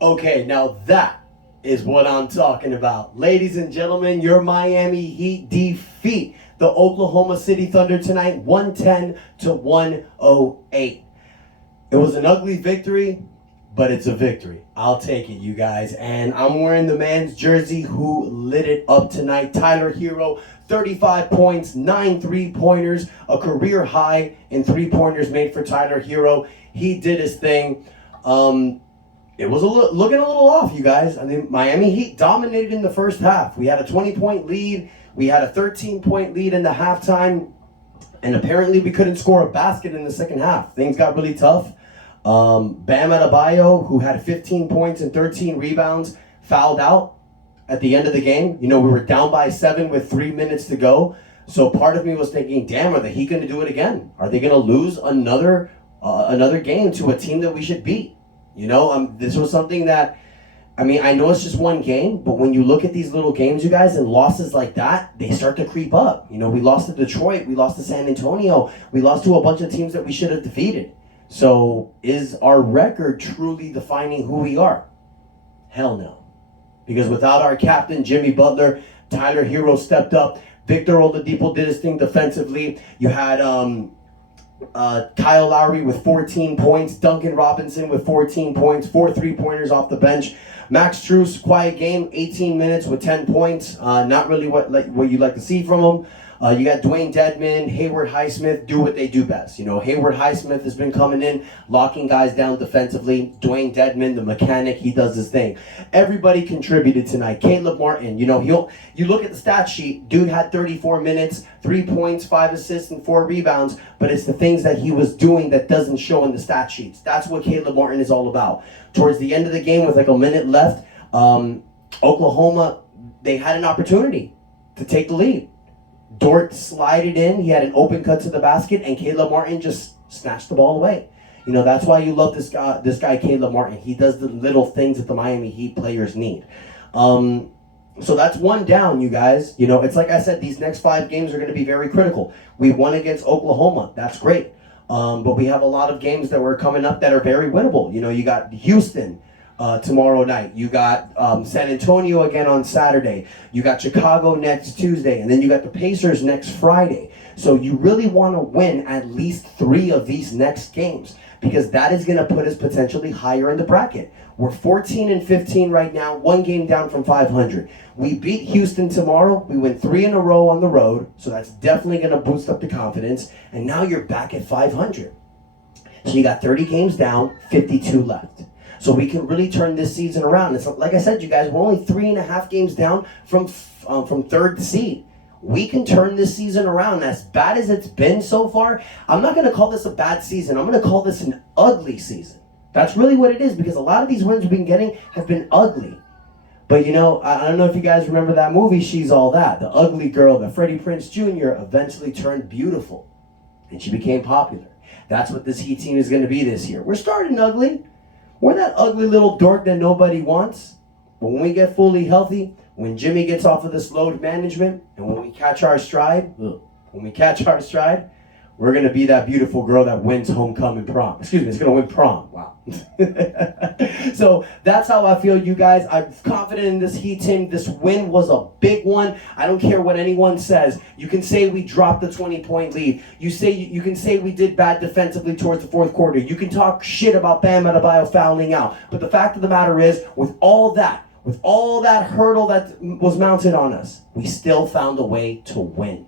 Okay, now that is what I'm talking about. Ladies and gentlemen, your Miami Heat defeat the Oklahoma City Thunder tonight, 110 to 108. It was an ugly victory, but it's a victory. I'll take it, you guys. And I'm wearing the man's jersey who lit it up tonight. Tyler Herro, 35 points, 9 3-pointers, a career high in 3-pointers made for Tyler Herro. He did his thing. It was looking a little off, you guys. I mean, Miami Heat dominated in the first half. We had a 20-point lead. We had a 13-point lead in the halftime. And apparently we couldn't score a basket in the second half. Things got really tough. Bam Adebayo, who had 15 points and 13 rebounds, fouled out at the end of the game. You know, we were down by 7 with 3 minutes to go. So part of me was thinking, damn, are the Heat going to do it again? Are they going to lose another game to a team that we should beat? You know, this was something that, I mean, I know it's just one game, but when you look at these little games, you guys, and losses like that, they start to creep up. You know, we lost to Detroit, we lost to San Antonio, we lost to a bunch of teams that we should have defeated. So is our record truly defining who we are? Hell no. Because without our captain, Jimmy Butler, Tyler Herro stepped up, Victor Oladipo did his thing defensively. You had Kyle Lowry with 14 points, Duncan Robinson with 14 points, 4 3-pointers off the bench. Max Strus, quiet game, 18 minutes with 10 points. Not really what you like to see from him. You got Dwayne Dedman, Hayward Highsmith do what they do best. You know, Hayward Highsmith has been coming in, locking guys down defensively. Dwayne Dedman, the mechanic, he does his thing. Everybody contributed tonight. Caleb Martin, you know, you look at the stat sheet, dude had 34 minutes, 3 points, 5 assists, and 4 rebounds, but it's the things that he was doing that doesn't show in the stat sheets. That's what Caleb Martin is all about. Towards the end of the game, with like a minute left, Oklahoma, they had an opportunity to take the lead. Dort slided in, he had an open cut to the basket, and Caleb Martin just snatched the ball away. You know, that's why you love this guy Caleb Martin. He does the little things that the Miami Heat players need. So that's one down, you guys. You know, it's like I said, these next 5 games are going to be very critical. We won against Oklahoma. That's great. But we have a lot of games that were coming up that are very winnable. You know, you got Houston tomorrow night. You got San Antonio again on Saturday. You got Chicago next Tuesday. And then you got the Pacers next Friday. So you really want to win at least 3 of these next games, because that is going to put us potentially higher in the bracket. We're 14 and 15 right now, 1 game down from 500. We beat Houston tomorrow. We win 3 in a row on the road. So that's definitely going to boost up the confidence. And now you're back at 500. So you got 30 games down, 52 left. So we can really turn this season around. It's like I said, you guys, we're only 3.5 games down from 3rd seed. We can turn this season around. As bad as it's been so far, I'm not going to call this a bad season. I'm going to call this an ugly season. That's really what it is, because a lot of these wins we've been getting have been ugly. But you know, I don't know if you guys remember that movie, She's All That. The ugly girl that Freddie Prinze Jr. eventually turned beautiful, and she became popular. That's what this Heat team is going to be this year. We're starting ugly. We're that ugly little dork that nobody wants. But when we get fully healthy, when Jimmy gets off of this load management, and when we catch our stride, we're going to be that beautiful girl that wins homecoming prom. Excuse me, it's going to win prom. Wow. So that's how I feel, you guys. I'm confident in this Heat team. This win was a big one. I don't care what anyone says. You can say we dropped the 20-point lead. You can say we did bad defensively towards the 4th quarter. You can talk shit about Bam Adebayo fouling out. But the fact of the matter is, with all that hurdle that was mounted on us, we still found a way to win.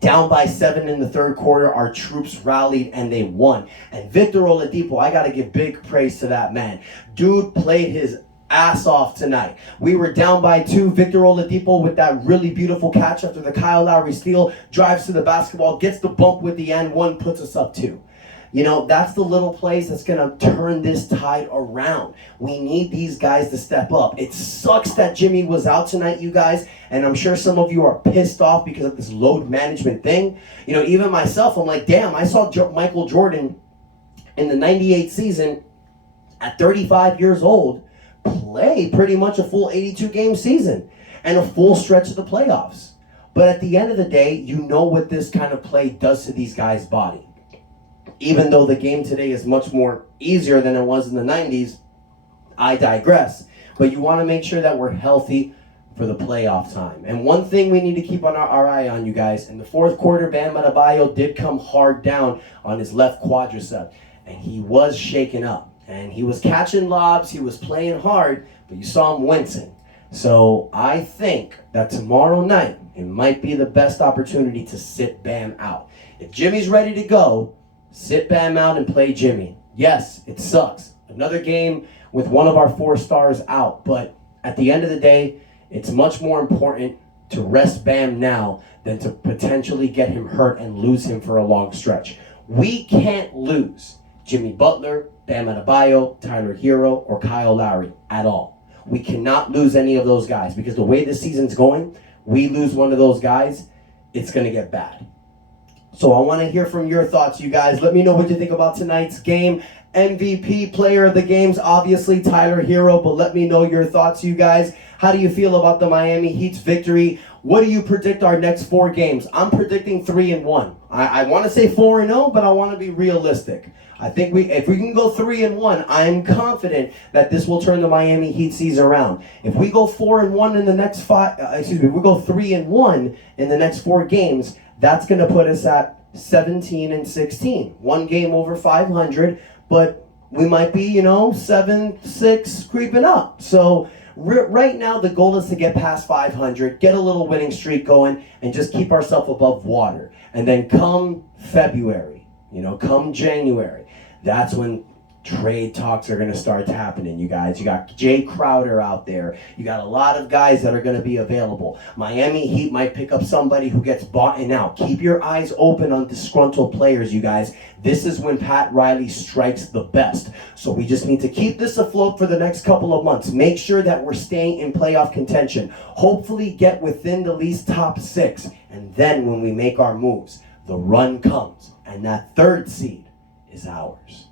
Down by 7 in the 3rd quarter, our troops rallied and they won. And Victor Oladipo, I got to give big praise to that man. Dude played his ass off tonight. We were down by 2. Victor Oladipo with that really beautiful catch after the Kyle Lowry steal, drives to the basketball, gets the bump with the and 1, puts us up 2. You know, that's the little plays that's going to turn this tide around. We need these guys to step up. It sucks that Jimmy was out tonight, you guys, and I'm sure some of you are pissed off because of this load management thing. You know, even myself, I'm like, damn, I saw Michael Jordan in the 98 season at 35 years old play pretty much a full 82-game season and a full stretch of the playoffs. But at the end of the day, you know what this kind of play does to these guys' body. Even though the game today is much more easier than it was in the 90s, I digress. But you want to make sure that we're healthy for the playoff time. And one thing we need to keep our eye on, you guys, in the fourth quarter, Bam Adebayo did come hard down on his left quadricep, and he was shaken up. And he was catching lobs, he was playing hard, but you saw him wincing. So I think that tomorrow night, it might be the best opportunity to sit Bam out. If Jimmy's ready to go, sit Bam out and play Jimmy. Yes, it sucks. Another game with one of our 4 stars out, but at the end of the day, it's much more important to rest Bam now than to potentially get him hurt and lose him for a long stretch. We can't lose Jimmy Butler, Bam Adebayo, Tyler Herro, or Kyle Lowry at all. We cannot lose any of those guys because the way this season's going, we lose one of those guys, it's going to get bad. So I want to hear from your thoughts, you guys. Let me know what you think about tonight's game. MVP player of the game's obviously Tyler Herro, but let me know your thoughts, you guys. How do you feel about the Miami Heat's victory? What do you predict our next 4 games? I'm predicting 3-1. I want to say 4-0, but I want to be realistic. I think if we can go 3-1, I'm confident that this will turn the Miami Heat season around. If we go 4-1 in the next if we go 3-1 in the next 4 games, that's going to put us at 17-16. 1 game over 500, but we might be, 7-6 creeping up. So right now the goal is to get past 500, get a little winning streak going, and just keep ourselves above water. And then come February, come January, that's when trade talks are going to start happening, you guys. You got Jay Crowder out there. You got a lot of guys that are going to be available. Miami Heat might pick up somebody who gets bought in out. Keep your eyes open on disgruntled players, you guys. This is when Pat Riley strikes the best. So we just need to keep this afloat for the next couple of months. Make sure that we're staying in playoff contention. Hopefully get within the least top 6. And then when we make our moves, the run comes. And that 3rd seed is ours.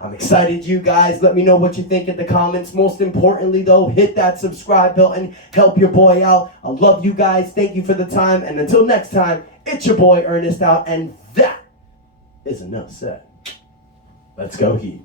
I'm excited, you guys. Let me know what you think in the comments. Most importantly, though, hit that subscribe button. Help your boy out. I love you guys. Thank you for the time. And until next time, it's your boy Ernest out. And that is enough said. Let's go Heat.